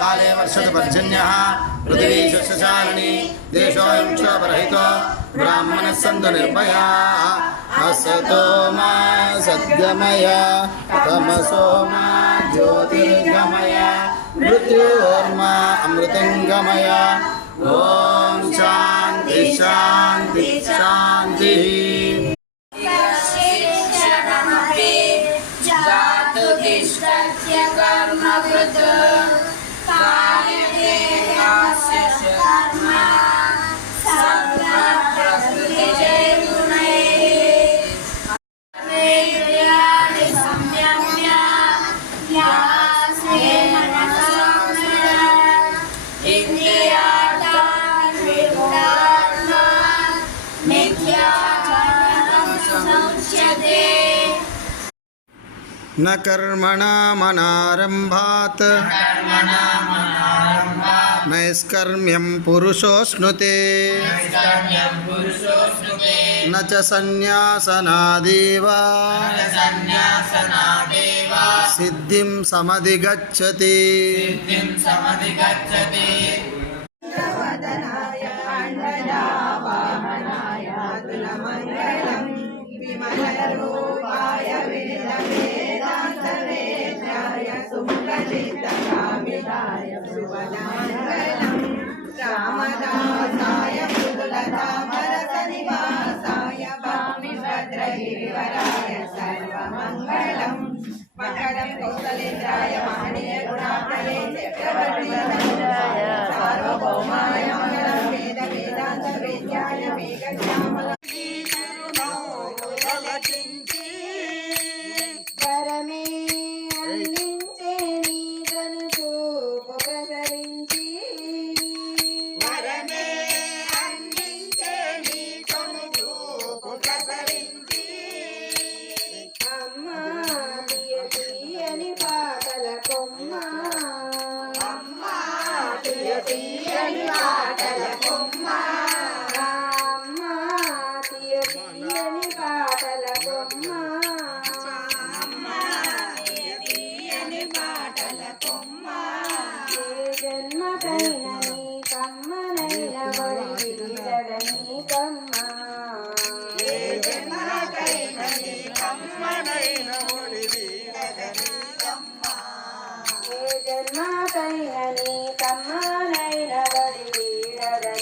काले वर्षतु पर्जन्यः पृथिवी शस्यशालिनी देशोऽयं क्षोभरहितो ब्राह्मणः सन्तु निर्भयाः असतो मा सद्गमय तमसो मा ज्योतिर्गमय मृत्योर्मा अमृतङ्गमय ओम शांति शांति शांति। न कर्मणामनारम्भात् नैष्कर्म्यं पुरुषोऽश्नुते न च सन्न्यासनादेव सिद्धिं समधिगच्छति। रामदासाय मृदुलतामरसनिवासाय भद्रगिरिवराय सर्वमङ्गलं मङ्गलं कौसलेन्द्राय महनीय गुणाप्रदे चक्रवर्ती सार्वभौमाय मङ्गलं वेद वेदान्त वेद्याय मेघश्यामल జన్మ కైనని కమ్మనైన వడి వీడదని